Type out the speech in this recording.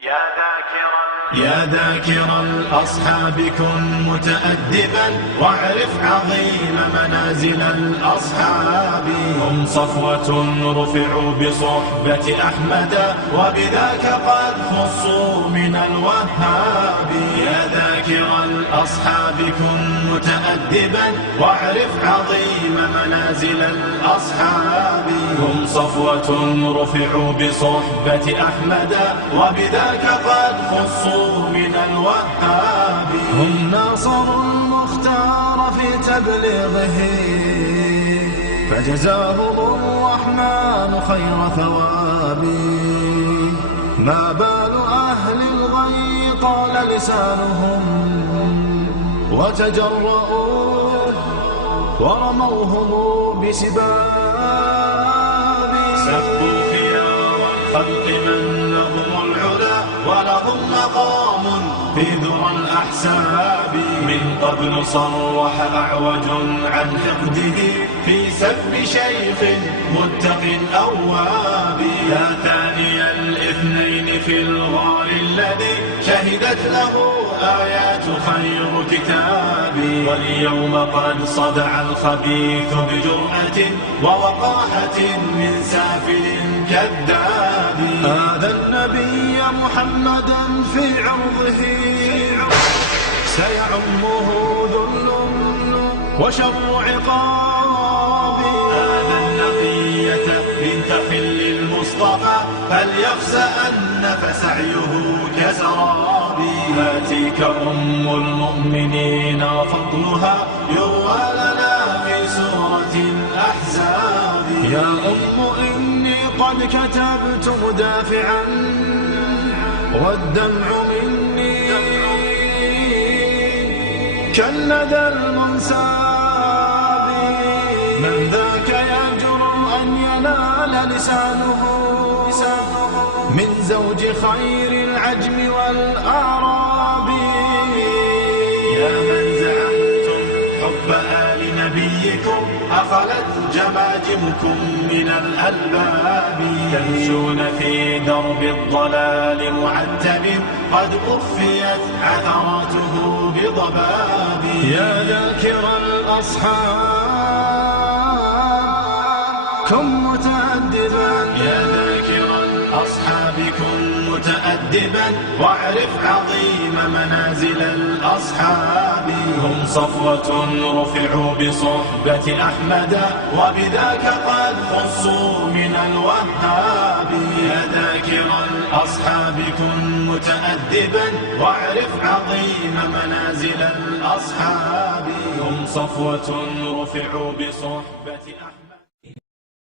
يا ذاكر الأصحاب كن متأدبا واعرف عظيم منازل الأصحاب. هم صفوة رفعوا بصحبة أحمد وبذاك قد خصوا من الوهاب. يا ذاكر الأصحاب كن متأدبا واعرف عظيم منازل الأصحاب. هم صفوة رفعوا بصحبة أحمد وبذاك قد خصوا من الوهاب. هم ناصروا المختار في تبليغه فجزاهم الرحمن خير ثواب. ما بال أهل الغي طال لسانهم وتجرؤوا ورموهم بسباب. سبوا خيار الخلق من لهم العلا ولهم مقام في ذرى الأحساب. من قبل صرح أعوج عن حقده في سب شيخ متق أواب. يا ثاني الاثنين في الغار الذي شهدت له آيات خير كتاب. واليوم قد صدع الخبيث بجرأة ووقاحة من سافل كذاب. هذا النبي محمدا في عرضه سيعمه ذل وشر عقاب. هذا النقية بنت خل المصطفى فليخسأن فسعيه كسراب. هاتيك أم المؤمنين وفضلها يروى لنا في سورة الأحزاب. يا أم إني قد كتبت مدافعا والدمع مني كالندى المنساب. من ذاك يجرؤ أن ينال لسانه من زوج خير العجم والأعراب. يا من زعمتم حب آل نبيكم أخلت جماجمكم من الألباب. تمشون في درب الضلال معتب قد أخفيت عثراته بضباب. يا ذاكر الأصحاب كن متأدبا. يا ذاكر الأصحاب كن متأدبا واعرف عظيم منازل الأصحاب. هم صفوة رفعوا بصحبة أحمد وبذاك قد خصوا من الوهاب. يا ذاكر الأصحاب كن متأدبا واعرف عظيم منازل الأصحاب. هم صفوة رفعوا بصحبة أحمد.